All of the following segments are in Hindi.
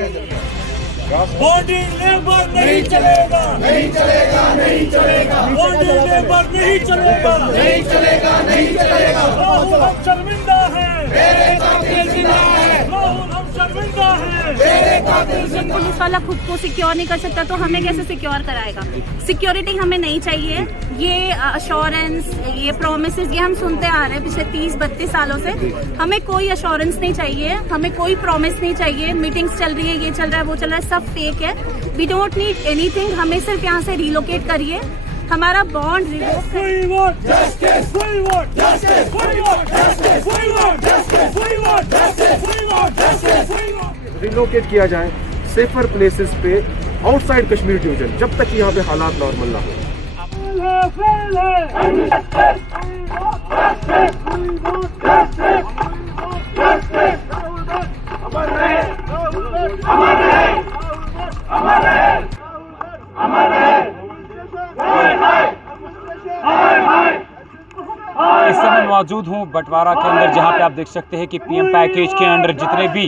बॉडी लेबर नहीं चलेगा, नहीं चलेगा, नहीं चलेगा। बॉडी लेबर नहीं चलेगा, नहीं चलेगा, नहीं चलेगा। राहुल हम शर्मिंदा हैं, मेरे कातिल जिंदा है। राहुल हम शर्मिंदा हैं, मेरे कातिल जिंदा। पुलिस वाला खुद को सिक्योर नहीं कर सकता तो हमें कैसे सिक्योर कराएगा? सिक्योरिटी हमें नहीं चाहिए। ये अश्योरेंस, ये प्रोमिसेस, ये हम सुनते आ रहे हैं पिछले 30-32 सालों से। हमें कोई अश्योरेंस नहीं चाहिए, हमें कोई प्रॉमिस नहीं चाहिए। मीटिंग्स चल रही है, ये चल रहा है, वो चल रहा है, सब फेक है। We don't need anything. हमें सिर्फ यहाँ से रिलोकेट करिए, हमारा बॉन्ड रिलोकेट किया जाए सेफर प्लेसेस पे आउटसाइड कश्मीर डिवीजन, जब तक यहाँ पे हालात नॉर्मल ना हो। इस समय मौजूद हूँ बंटवारा के अंदर, जहाँ पे आप देख सकते हैं कि पीएम पैकेज के अंडर जितने भी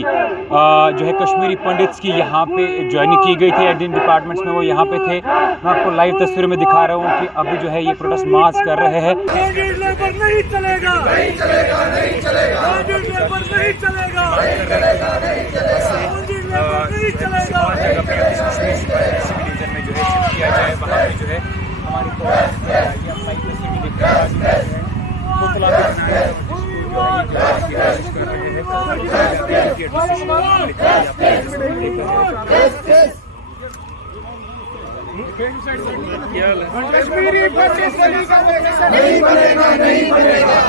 जो है कश्मीरी पंडित्स की यहाँ पे ज्वाइनिंग की गई थी एडमिन डिपार्टमेंट्स में, वो यहाँ पे थे। मैं आपको लाइव तस्वीरों में दिखा रहा हूँ कि अभी जो है ये प्रोटेस्ट मार्च कर रहे हैं। नहीं चलेगा, नहीं चलेगा, नहीं चलेगा। नहीं चलेगा, नहीं चलेगा, नहीं चलेगा। में जो है शिफ्ट किया जाए, वहाँ पे जो है हमारी कश्मीरी पंडित बली का नहीं बनेगा, नहीं बनेगा।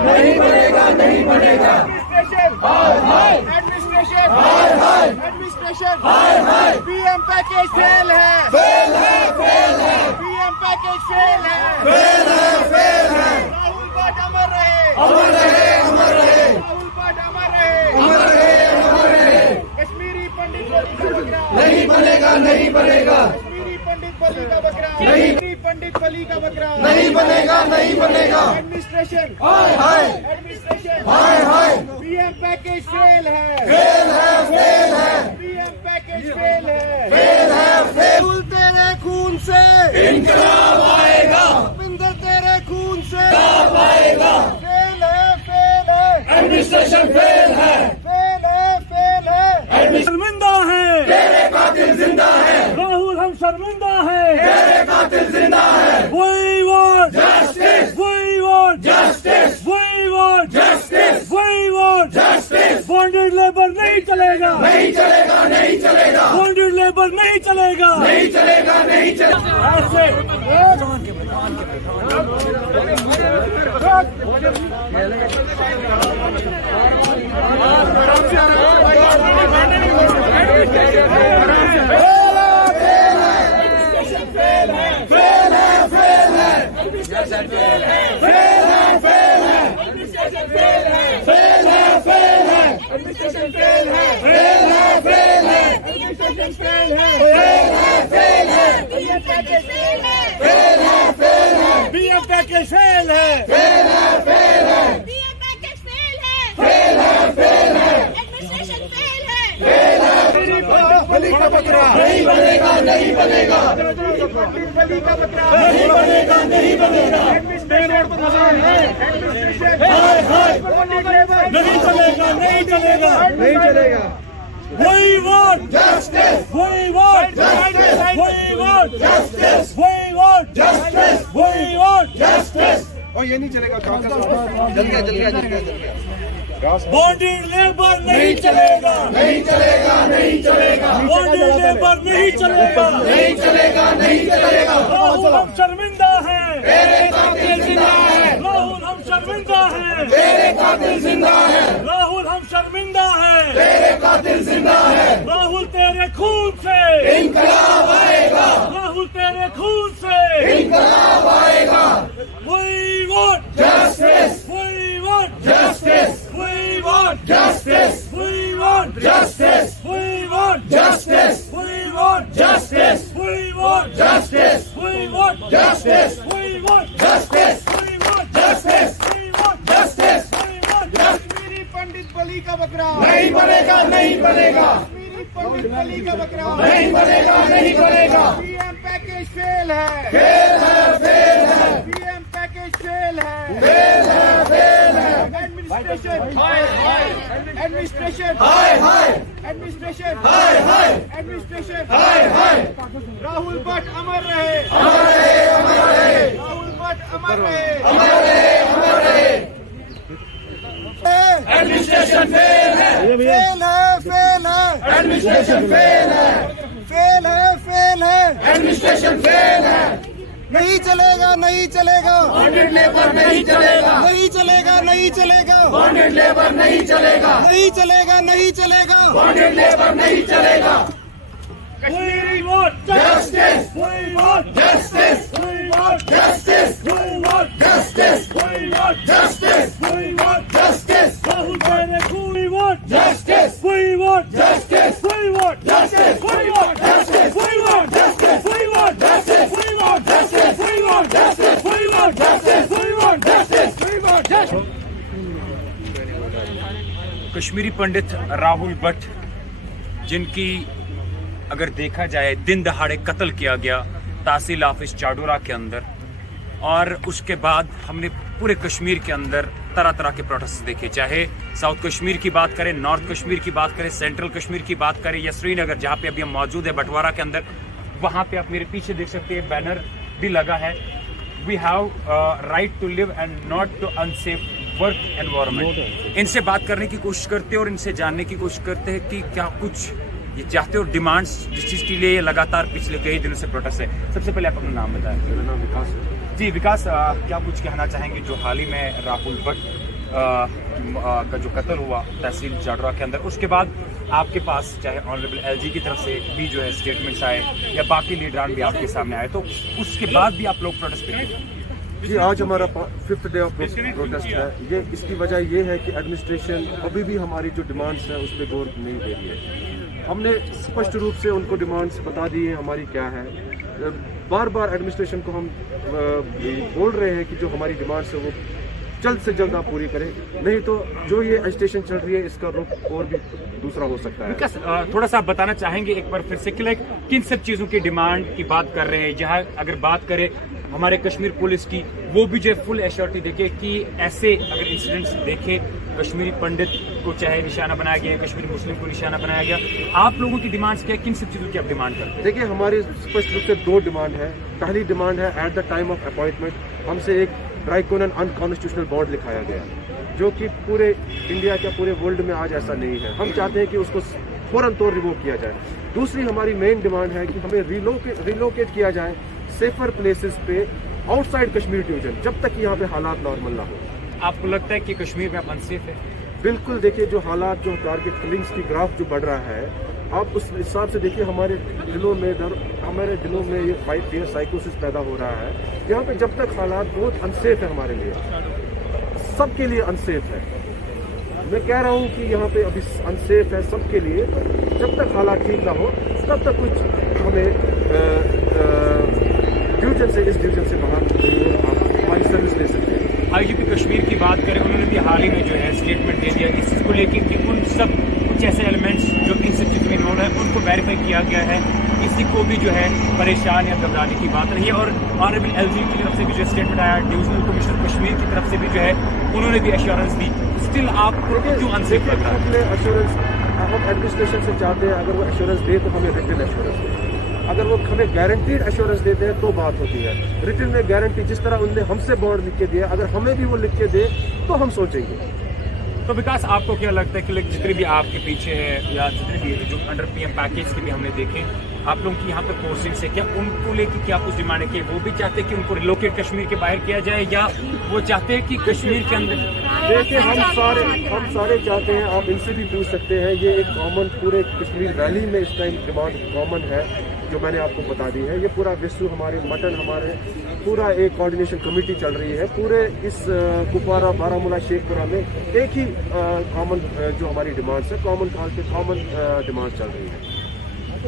नहीं बनेगा, नहीं बनेगा। Administration, administration, PM package fail है, फेल है, फेल है। पीएम पैकेज फेल है, फेल है, फेल है। राहुल बाट अमर रहे, अमर रहे, अमर रहे। राहुल बाट अमर रहे, अमर रहे, अमर रहे। कश्मीरी पंडित बली का बकरा नहीं बनेगा, नहीं बनेगा। कश्मीरी पंडित बली का बकरा नहीं, पंडित बली का बकरा नहीं बनेगा, नहीं बनेगा। एडमिनिस्ट्रेशन, हाय हाय। एडमिनिस्ट्रेशन, हाय हाय। पीएम पैकेज फेल है, फेल है, फेल है। पीएम पैकेज फेल है, फेल है, फेल। तेरे खून से इंकलाब आएगा, बिंदर तेरे खून से इंकलाब आएगा। फेल है, फेल है। एडमिनिस्ट्रेशन फेल है, फेल है, फेल है। शर्मिंदा है, तेरे कातिल जिंदा है। राहुल हम शर्मिंदा है, तेरे कातिल जिंदा है। We want justice, we want justice, we want justice, we want justice। Bonded labour नहीं चलेगा, नहीं चलेगा, नहीं चलेगा। बॉन्डेड लेबर नहीं चलेगा, नहीं चलेगा, नहीं चलेगा। पीएम पैकेज फेल है, फेल है, फेल है। पीएम पैकेज फेल है, फेल है, फेल है। एडमिनिस्ट्रेशन फेल है, फेल है। बली का बकरा नहीं बनेगा, नहीं बनेगा। बली का बकरा नहीं बनेगा, नहीं बनेगा। एडमिनिस्ट्रेशन हाय हाय। नहीं चलेगा, नहीं चलेगा, नहीं चलेगा। We want justice, we want justice, we want justice, we want justice, we want justice। और ये नहीं चलेगा, बॉन्डेड लेबर नहीं चलेगा, नहीं चलेगा, नहीं चलेगा। बॉन्डेड लेबर नहीं चलेगा, नहीं चलेगा, नहीं चलेगा। राहुल हम शर्मिंदा हैं, तेरे कातिल जिंदा है। राहुल हम शर्मिंदा हैं, तेरे कातिल जिंदा है। राहुल हम शर्मिंदा हैं, तेरे कातिल जिंदा है। राहुल तेरे खून से इंकलाब आएगा, राहुल तेरे खून से इंकलाब आएगा। We want justice, we want justice, we want justice, we want justice, we want justice, we want justice, we want justice, we want justice, we want justice, we want justice, we want justice, we want justice। Kashmiri पंडित बली का बकरा नहीं बनेगा, नहीं बनेगा, कश्मीरी पंडित अली का बकरा नहीं बनेगा, नहीं बनेगा। पीएम पैकेज फेल है, फेल है, फेल है, पीएम पैकेज फेल है, फेल है, फेल है। एडमिनिस्ट्रेशन एडमिनिस्ट्रेशन हाय हाय, एडमिनिस्ट्रेशन हाय हाय, एडमिनिस्ट्रेशन हाय हाय। राहुल भट्ट अमर रहे, अमर रहे, अमर रहे, राहुल भट्ट अमर रहे। अमर रहे, अमर रहे। एडमिनिस्ट्रेशन फेल है, फेल है, फेल है, एडमिनिस्ट्रेशन फेल है, फेल है, फेल है। एडमिनिस्ट्रेशन फेल है। नहीं चलेगा, नहीं चलेगा, बॉन्डेड लेबर नहीं चलेगा, नहीं चलेगा, नहीं चलेगा, बॉन्डेड लेबर नहीं चलेगा, नहीं चलेगा, नहीं चलेगा। बॉन्डेड लेबर नहीं चलेगा। Kashmiri vote justice, vote justice, vote justice, vote justice, vote justice, vote justice, Rahul Gandhi कोई वोट जस्टिस, कोई वोट जस्टिस, कोई वोट जस्टिस, कोई वोट जस्टिस, कोई वोट जस्टिस, कोई वोट जस्टिस, कोई वोट जस्टिस, कोई वोट जस्टिस, कोई वोट जस्टिस, कोई वोट जस्टिस, कोई वोट कश्मीरी पंडित राहुल भट्ट, जिनकी अगर देखा जाए दिन दहाड़े कत्ल किया गया तहसील ऑफिस चाडोरा के अंदर, और उसके बाद हमने पूरे कश्मीर के अंदर तरह तरह के प्रोटेस्ट देखे, चाहे साउथ कश्मीर की बात करें, नॉर्थ कश्मीर की बात करें, सेंट्रल कश्मीर की बात करें, या श्रीनगर जहाँ पे अभी हम मौजूद है बंटवारा के अंदर, वहाँ पे आप मेरे पीछे देख सकते हैं बैनर भी लगा है, we have right to live and not to unsafe work environment. इनसे बात करने की कोशिश करते हैं और इनसे जानने की कोशिश करते हैं कि क्या कुछ ये चाहते हो, डिमांड्स जिस चीज़ के लिए लगातार पिछले कई दिनों से प्रोटेस्ट है। सबसे पहले आप अपना नाम बताएं। मेरा नाम विकास है। जी विकास, क्या कुछ कहना चाहेंगे जो हाल ही में राहुल भट्ट का जो कत्ल हुआ तहसील चाडोरा के अंदर, उसके बाद आपके पास चाहे ऑनरेबल एलजी की तरफ से भी जो है स्टेटमेंट्स आए या बाकी लीडरान भी आपके सामने आए, तो उसके बाद भी आप लोग प्रोटेस्ट करेंगे? जी, आज हमारा 5th डे ऑफ प्रोटेस्ट है। ये इसकी वजह ये है कि एडमिनिस्ट्रेशन अभी भी हमारी जो डिमांड्स हैं उस पर गौर नहीं दे रही है। हमने स्पष्ट रूप से उनको डिमांड्स बता दी है हमारी क्या है। बार बार एडमिनिस्ट्रेशन को हम बोल रहे हैं कि जो हमारी डिमांड्स है वो जल्द से जल्द आप पूरी करें, नहीं तो जो ये एजिटेशन चल रही है इसका रुख और भी दूसरा हो सकता है। विकास, थोड़ा सा आप बताना चाहेंगे एक बार फिर से कि लाइक किन सब चीज़ों की डिमांड की बात कर रहे हैं, जहाँ अगर बात करें हमारे कश्मीर पुलिस की, वो भी जो फुल एश्योरिटी देखे कि ऐसे अगर इंसिडेंट्स देखे कश्मीरी पंडित को चाहे निशाना बनाया गया, कश्मीरी मुस्लिम को निशाना बनाया गया, आप लोगों की डिमांड्स क्या है, किन सब चीज़ों की आप डिमांड करते हैं? देखिए, हमारी स्पष्ट रूप से 2 डिमांड है। पहली डिमांड है at the time of appointment हमसे एक ड्राइकोनन अनकॉन्स्टिट्यूशनल बॉन्ड लिखाया गया, जो कि पूरे इंडिया क्या पूरे वर्ल्ड में आज ऐसा नहीं है। हम चाहते हैं कि उसको फौरन तौर रिवोक किया जाए। दूसरी हमारी मेन डिमांड है कि हमें रिलोकेट किया जाए सेफर प्लेसेस पे आउटसाइड कश्मीर डिवीजन, जब तक यहाँ पे हालात नॉर्मल ना हो। आपको लगता है कि कश्मीर में आप अनसेफ है? बिल्कुल। देखिए, जो हालात, जो टारगेट किलिंग्स की ग्राफ जो बढ़ रहा है, आप उस हिसाब से देखिए हमारे दिलों में ये फाइट फियर साइकोसिस पैदा हो रहा है। यहाँ पे जब तक हालात बहुत अनसेफ है, हमारे लिए सबके लिए अनसेफ है। मैं कह रहा हूँ कि यहाँ पे अभी अनसेफ है सबके लिए, जब तक हालात ठीक ना हो तब तक कुछ हमें डिवीजन से, इस डिवीजन से बाहर हमारी सर्विस ले सकते हैं। आईजीपी कश्मीर की बात करें, उन्होंने भी हाल ही में जो है स्टेटमेंट दे दिया इस चीज़ को लेकर कि उन सब कुछ ऐसे एलिमेंट्स जो इन सब चीज़ों में इन्वॉल्व है उनको वेरीफाई किया गया है, किसी को भी जो है परेशान या घबराने की बात नहीं है। और ऑनरेबल एलजी की तरफ से भी जो स्टेटमेंट आया, डिविजनल कमिश्नर कश्मीर की तरफ से भी जो है उन्होंने भी एश्योरेंस दी। स्टिल आपको क्यों अनसेफ लग रहा है? एश्योरेंस हम एडमिनिस्ट्रेशन से चाहते हैं, अगर वो एश्योरेंस दे तो हमें रिटन एश्योरेंस दे। अगर वो हमें गारंटीड एश्योरेंस देते हैं तो बात होती है। रिटन में गारंटी जिस तरह उनने हमसे बॉन्ड लिख के दिया, अगर हमें भी वो लिख के दे तो हम सोचेंगे। तो विकास, आपको क्या लगता है कि जितने भी आपके पीछे है या जितने भी जो अंडर पीएम पैकेज के भी हमने देखे, आप लोगों की यहाँ पे पोस्टिंग से क्या उनको लेके क्या कुछ डिमांड है कि वो भी चाहते हैं कि उनको रिलोकेट कश्मीर के बाहर किया जाए, या वो चाहते हैं कि कश्मीर के अंदर? देखिए, हम सारे चाहते हैं, आप इनसे भी पूछ सकते हैं। ये एक कॉमन पूरे कश्मीर वैली में इस टाइम डिमांड कॉमन है, जो मैंने आपको बता दी है। ये पूरा विश्व हमारे पूरा एक कोऑर्डिनेशन कमेटी चल रही है पूरे इस कुपवारा, बारामूला, शेखपुरा में एक ही कॉमन जो हमारी डिमांड्स है, कॉमन डिमांड्स चल रही है।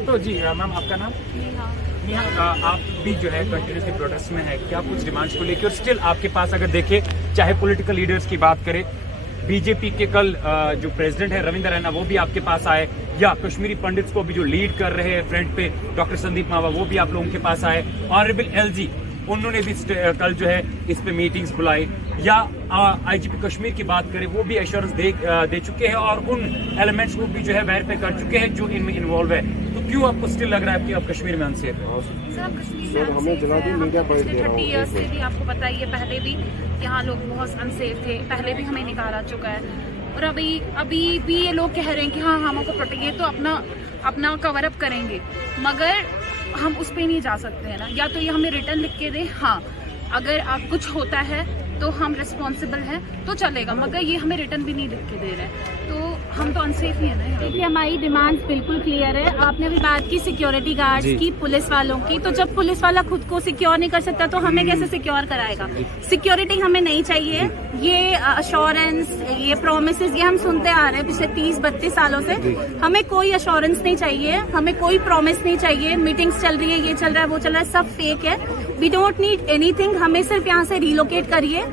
तो जी मैम, आपका नाम? नेहा, आप भी जो है कंटिन्यूसली प्रोटेस्ट में है, क्या कुछ डिमांड्स को लेकर? और स्टिल आपके पास अगर देखें, चाहे पॉलिटिकल लीडर्स की बात करें, बीजेपी के कल जो प्रेसिडेंट है रविंद्र रैना वो भी आपके पास आए, या कश्मीरी पंडित्स को भी जो लीड कर रहे हैं फ्रंट पे डॉक्टर संदीप मावा वो भी आप लोगों के पास आए, ऑनरेबल एलजी उन्होंने भी कल जो है इस पे मीटिंग्स बुलाई, या आईजीपी कश्मीर की बात करें वो भी एश्योरेंस दे चुके हैं और उन एलिमेंट्स को भी जो है वेरीफाई कर चुके हैं जो इनमें इन्वॉल्व है। तो क्यों आपको स्टिल लग रहा है कि आप कश्मीर में अनसेफ है? हमें जला दी मीडिया पर दे रहा हूं। 30 इयर्स से भी आपको पता ही है, पहले भी यहाँ लोग बहुत अनसेफ थे, पहले भी हमें निकाला चुका है और अभी भी ये लोग कह रहे हैं कि हाँ हमको प्रोटेक्ट, ये तो अपना कवर अप करेंगे, मगर हम उस पे नहीं जा सकते हैं ना। या तो ये हमें रिटर्न लिख के दें, हाँ अगर आप कुछ होता है तो हम रिस्पॉन्सिबल हैं तो चलेगा, मगर ये हमें रिटर्न भी नहीं लिख के दे रहे हैं, तो हम तो अनसेफ ही है ना। देखिए हमारी डिमांड बिल्कुल क्लियर है। आपने अभी बात की सिक्योरिटी गार्ड्स की, पुलिस वालों की, तो जब पुलिस वाला खुद को सिक्योर नहीं कर सकता तो हमें कैसे सिक्योर कराएगा? सिक्योरिटी हमें नहीं चाहिए। ये अश्योरेंस, ये प्रोमिसेस, ये हम सुनते आ रहे हैं पिछले 30-32 सालों से। हमें कोई अश्योरेंस नहीं चाहिए, हमें कोई प्रॉमिस नहीं चाहिए। मीटिंग्स चल रही है, ये चल रहा है, वो चल रहा है, सब फेक है। We don't need anything. हमें सिर्फ यहाँ से रिलोकेट करिए,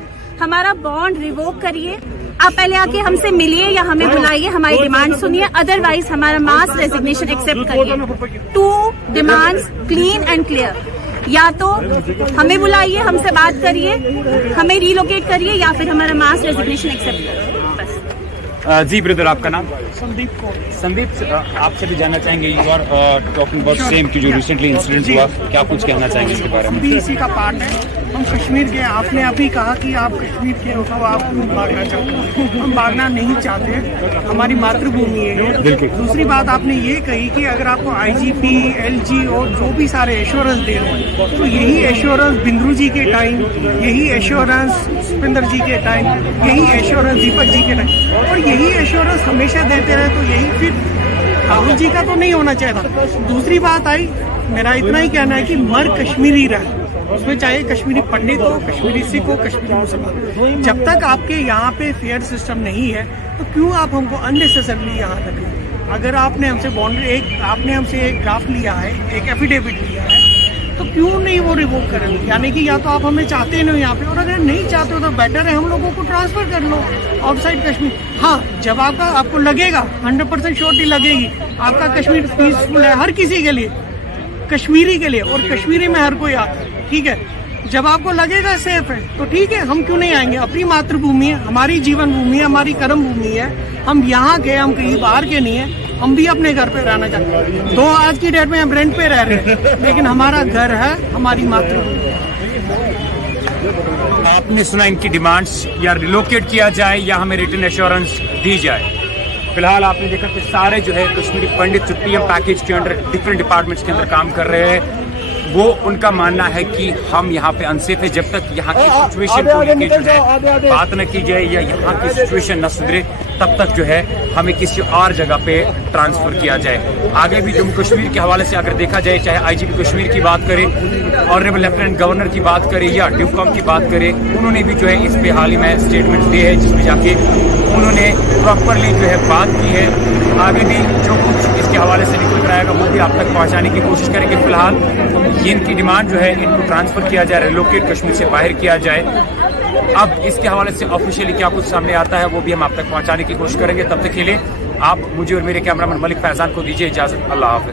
हमारा बॉन्ड रिवोक करिए। आप पहले आके हमसे मिलिए या हमें बुलाइए, हमारी डिमांड सुनिए, अदरवाइज हमारा मास रेजिग्नेशन एक्सेप्ट करिए। 2 डिमांड्स क्लीन एंड क्लियर, या तो हमें बुलाइए, हमसे बात करिए, हमें रिलोकेट करिए, या फिर हमारा मास रेजिग्नेशन एक्सेप्ट करिए, बस। जी ब्रदर, आपका नाम? संदीप कौर। संदीप, आपसे भी जानना चाहेंगे, you are talking about same कि जो रिसेंटली इंसिडेंट हुआ, क्या कुछ कहना चाहेंगे इसके बारे में? भी इसी का पार्ट है। हम कश्मीर के, आपने अभी कहा कि आप कश्मीर के हो तो आप क्यों भागना चाहते हैं? हम भागना नहीं चाहते, हमारी मातृभूमि है। बिल्कुल। दूसरी बात आपने ये कही कि अगर आपको आईजीपी, एलजी और जो भी सारे एश्योरेंस दे रहे हैं, तो यही एश्योरेंस बिंद्रू जी के टाइम, यही एश्योरेंस सुपिंदर जी के टाइम, यही एश्योरेंस दीपक जी के टाइम, और यही एश्योरेंस हमेशा देते रहे, तो यही फिर राहुल जी का तो नहीं होना चाहिए था। दूसरी बात आई, मेरा इतना ही कहना है कि मर कश्मीरी रहे, उसमें चाहे कश्मीरी पंडित हो, कश्मीरी सिख हो, कश्मीरी मुसलमान, जब तक आपके यहाँ पे फेयर सिस्टम नहीं है तो क्यों आप हमको अननेसेसरली यहाँ रख रहे हैं? अगर आपने हमसे बाउंड्री, आपने हमसे एक ड्राफ्ट लिया है, एक एफिडेविट लिया है, तो क्यों नहीं वो रिवोक करेंगे? यानी कि या तो आप हमें चाहते नहीं यहाँ पे, और अगर नहीं चाहते हो तो बेटर है हम लोगों को ट्रांसफर कर लो आउटसाइड कश्मीर। हाँ, जब आपको लगेगा, 100% श्योरिटी लगेगी आपका कश्मीर पीसफुल है हर किसी के लिए, कश्मीरी के लिए, और कश्मीरी में हर कोई आता है, ठीक है। जब आपको लगेगा सेफ है तो ठीक है, हम क्यों नहीं आएंगे? अपनी मातृभूमि है, हमारी जीवन भूमि है, हमारी कर्म भूमि है, हम यहाँ के, हम कहीं बाहर के नहीं है, हम भी अपने घर पे रहना चाहते हैं। तो आज की डेट में हम रेंट पे रह रहे हैं, लेकिन हमारा घर है, हमारी मातृभूमि है। आपने सुना इनकी डिमांड्स, या रिलोकेट किया जाए या हमें रिटर्न एश्योरेंस दी जाए। फिलहाल आपने देखा कि सारे जो है कश्मीरी पंडित जो पीएम पैकेज के अंडर डिफरेंट डिपार्टमेंट्स के अंदर काम कर रहे हैं, वो उनका मानना है कि हम यहाँ पे अनसेफ है। जब तक यहाँ की सिचुएशन को लेकर जो है बात न की जाए या यहाँ की सिचुएशन न सुधरे, तब तक जो है हमें किसी और जगह पे ट्रांसफर किया जाए। आगे भी जम्मू कश्मीर के हवाले से अगर देखा जाए, चाहे आईजीपी कश्मीर की बात करें, ऑनरेबल लेफ्टिनेंट गवर्नर की बात करें या ड्यूकॉम की बात करें, उन्होंने भी जो है इस पे हाल ही में स्टेटमेंट्स दिए हैं, जिसमें जाके उन्होंने प्रॉपरली जो है बात की है। आगे भी जो कुछ इसके हवाले से निकल कर आएगा वो भी आप तक पहुँचाने की कोशिश करेंगे। फिलहाल ये इनकी डिमांड जो है, इनको ट्रांसफर किया जाए, रिलोकेट कश्मीर से बाहर किया जाए। अब इसके हवाले से ऑफिशियली क्या कुछ सामने आता है वो भी हम आप तक पहुंचाने की कोशिश करेंगे। तब तक के लिए आप मुझे और मेरे कैमरामैन मलिक फैजान को दीजिए इजाजत। अल्लाह हाफ़िज़।